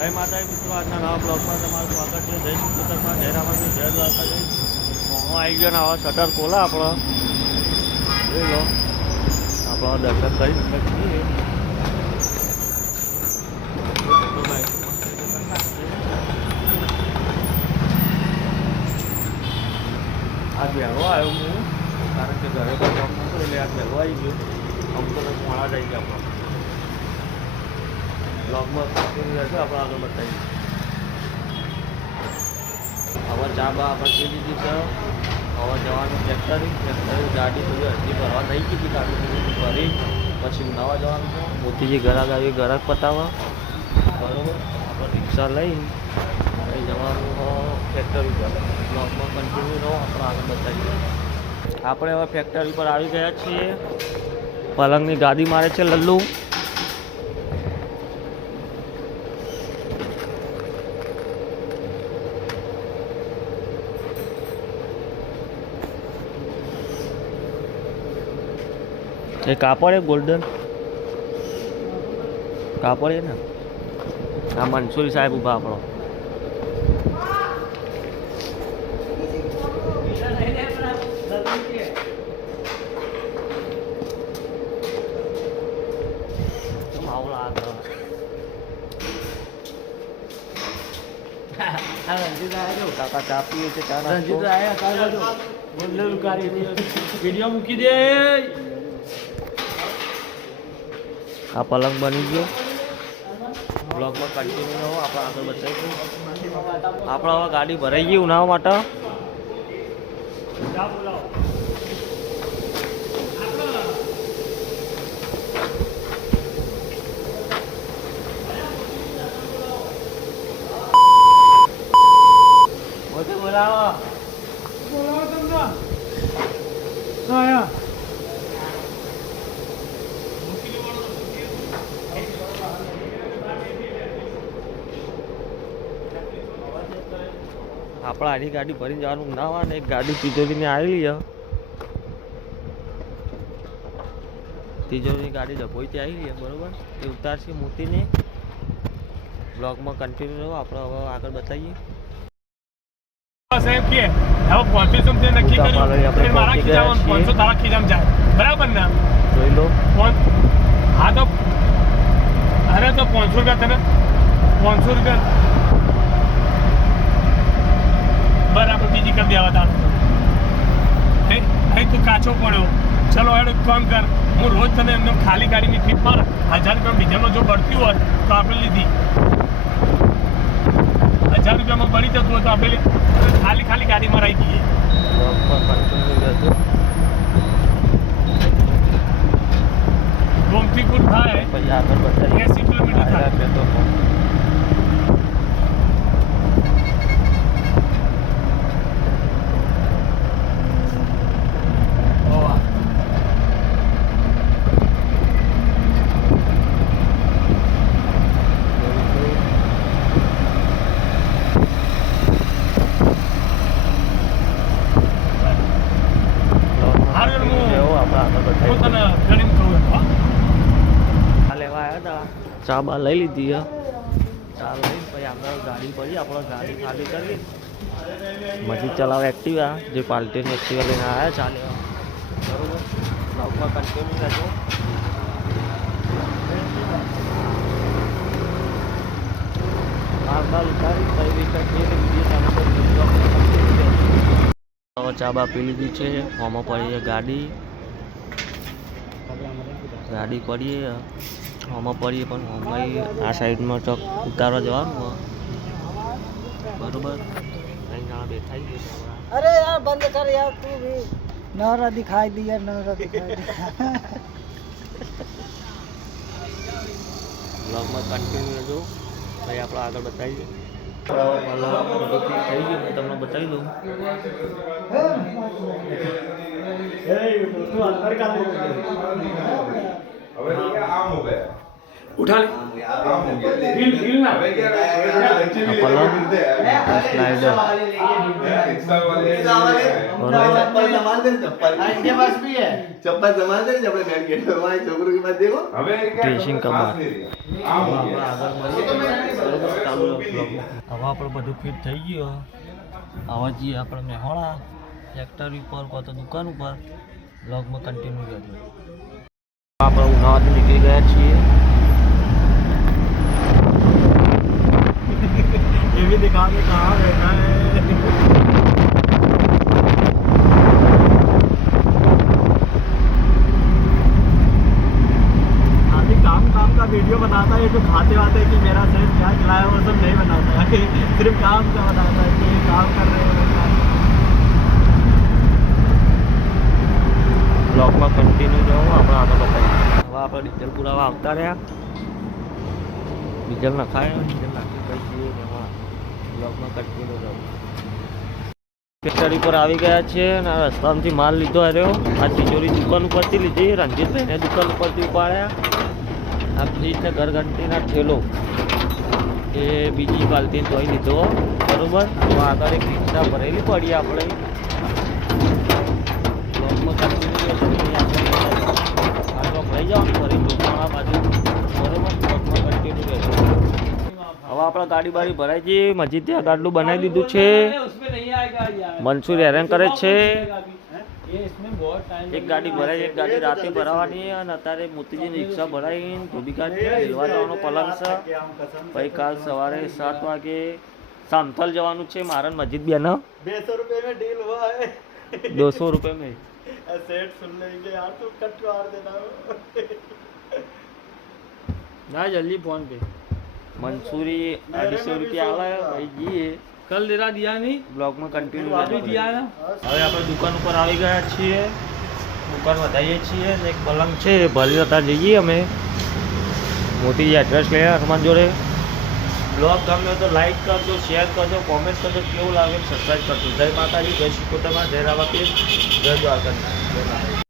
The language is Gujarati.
જય માતા મિત્રો, આજના નવા બ્લોગમાં તમારું સ્વાગત છે. જય શ્રી કૃષ્ણ, જય રામાજી, જય દ્વારકાજી. મોહો આવી ગયો ને હવે શટર ખોલા આપણો જોઈ લો. આપણો દર્શન કરી શકીએ. આ વહેલો આવ્યો હું, કારણ કે ઘરે કોઈ કામ નતું એટલે આ વહેલો આવી ગયો. અમુક તો મોડા જઈ ગયા આપણો બ્લોગમાં રહેશે. આપણે આગળ બતાવીએ. હવે ચા બા આપણે પી લીધી છે. હવે જવાનું ટ્રેક્ટર ગાડી બધી અરજી ભરવા થઈ ગઈ હતી. ગાડી ભરી પછી ઉનાવા જવાનું છે. મોતીજી ઘરાક આવી ઘરાક પતાવવા બરાબર. આપણે રિક્ષા લઈ જવાનું ફેક્ટરી ઉપર. બ્લોગમાં કન્ટિન્યુ રહો, આપણે આગળ બતાવીએ. આપણે હવે ફેક્ટરી પર આવી ગયા છીએ. પલંગની ગાદી મારે છે લલ્લુ. એ કાપડ है गोल्डन कापड़ है ना. આ મંસૂરી સાહેબ ઉભા આપણો. કાકા ચા પીએ છે. વિડીયો મૂકી દે. આ પલંગ બની ગયો. બ્લોગમાં કન્ટિન્યુ રહો, આપણે આગળ બતાવીશું. આપણે હવે ગાડી ભરાઈ ગઈ ઉનાળા માટે. બોલાવો તમને. હા આપણે આની ગાડી ભરીને જવાનું ના હોય ને. એક ગાડી તિજોરીની આવેલી છે. તિજોરીની ગાડી ડભોઈથી આવેલી છે બરાબર. એ ઉતારશે મોતીને. બ્લોગમાં કન્ટિન્યુ રહો, આપણે હવે આગળ બતાવીએ. સાહેબ કે હવે 35 નક્કી કર્યું. મારા ખીચામાં 500 તારા ખીચામાં જાય બરાબર ને. જોઈ લો. હા તો અરે તો 500 રૂપિયા તને 500 રૂપિયા બરાબર બીજી કરી દેવા તાર. અહીં તું કાચો પડ્યો. ચલો હેડ કામ કર. હું રોજ તને એમને ખાલી ગાડીની ટ્રીપ માર 1000 રૂપિયા ડીઝલનો જો બળતી હોય તો આપણે લીધી. 1000 રૂપિયામાં બળી જતું હોય તો આપણે ખાલી ગાડીમાં રહી દઈએ. ગોમતીપુર થાય 80 કિલોમીટર થાય. ચા બા લઈ લીધી. ચા લઈ પછી આપણે ગાડી પડી. આપણે ગાડી ખાલી કરી મજીદ ચલાવે એક્ટિવા. જે પાર્ટીની એક્ટિવા લઈને આવ્યા ચા લેવા બરાબર. બ્લોગમાં કન્ટિન્યુ રહેજો. બાર ઉતારી કઈ રીતે હવે ચા બા પી લીધી છે. આમાં પડી ગાડી પડીએ આમાં પડીએ પણ આમાં આ સાઈડમાં ચોક ઉતારવા જવાનું બરોબર. અહીં જણા બેઠાઈ ગયું. अरे यार बंद कर यार तू भी नौरा दिखाई दी यार नौरा दिखाई दी. બ્લોગમાં કન્ટિન્યુ રહેજો. ભાઈ આપણે આગળ બતાવીએ. થઈ ગયું હું તમને બતાવી દઉં. उठा ले हिल हिल ना पलंग स्लाइडर चप्पल संभाल दे जब बैठ गए हमारे छोकरों की बात देखो ડ્રેસિંગ કબાટ હવે આપણે બધું ફિટ થઈ ગયું હવે જઈએ આપણે મેહોણા ફેક્ટરી ઉપર કાં તો દુકાન ઉપર બ્લોગમાં કન્ટિન્યુ કરજો આપણે ઉનાળાથી નીકળી ગયા છીએ ये भी दिखा के कहाँ बैठा है आदमी काम का वीडियो बनाता है जो खाते वाते कि मेरा सेहत क्या खिलाया वो सब नहीं बनाता है सिर्फ काम का बनाता है कि ये काम कर रहे हैं ब्लॉग में कंटिन्यू जाऊँ આપણે આગળ બતાવીએ હવે આપણે ડીઝલ પુરાવા આવતા રહ્યા ડીઝલ નખાય ડીઝલ નાખી પછી એમાં બ્લોકમાં કન્ટિન્યુ રહું ફેક્ટરી પર આવી ગયા છે અને આ રસ્તામાંથી માલ લીધો રહ્યો આ તિજોરી દુકાન ઉપરથી લીધી રણજીતભાઈને દુકાન ઉપરથી ઉપાડ્યા આ ફ્રીજને ઘરઘંટીના ઠેલો એ બીજી બાલટી ધોઈ લીધો બરાબર તો આગળ એક રિક્ષા ભરેલી પડી આપણે બ્લોકમાં કન્ટિન્યુ આ બ્લોક લઈ જવાનું ફરી લોકમાં આ બાજુ બરાબર બ્લોકમાં કન્ટિન્યુ રહેશે હવે આપણે ગાડી બાડી ભરાઈ છે મસ્જિદ ત્યાં ગાડલું બનાવી દીધું છે મનસુર હેરાન કરે છે એક ગાડી ભરાઈ એક ગાડી રાતે ભરાવાની અને અત્યારે મોતીજીની રિક્ષા ભરાઈને ધોબીકા લેવા જવાનો પલંગ છે પછી કાલ સવારે 7 વાગે સામથલ જવાનું છે મારા મસ્જિદ બેન 200 रुपए में डील हुआ है 200 रुपये में सेट सुन लेंगे यार तू कट मार देना ना जल्दी फोन पे मंसूरी 250 रुपया आवा भाई जी कल देरा दिया नहीं ब्लॉग में कंटिन्यू अभी दिया ना હવે આપણે દુકાન ઉપર આવી ગયા છીએ દુકાન વધારીએ છીએ ને એક પલંગ છે ભરી જતા જઈએ અમે મોતીજી એડ્રેસ લઈએ હનુમાન જોડે બ્લોગ ગમ્યો તો લાઈક કરજો શેર કરજો કોમેન્ટ કરજો કેવું લાગે સબસ્ક્રાઈબ કરજો જય માતાજી જય શ્રી કૃષ્ણ જય રામાપીર જય દ્વારકા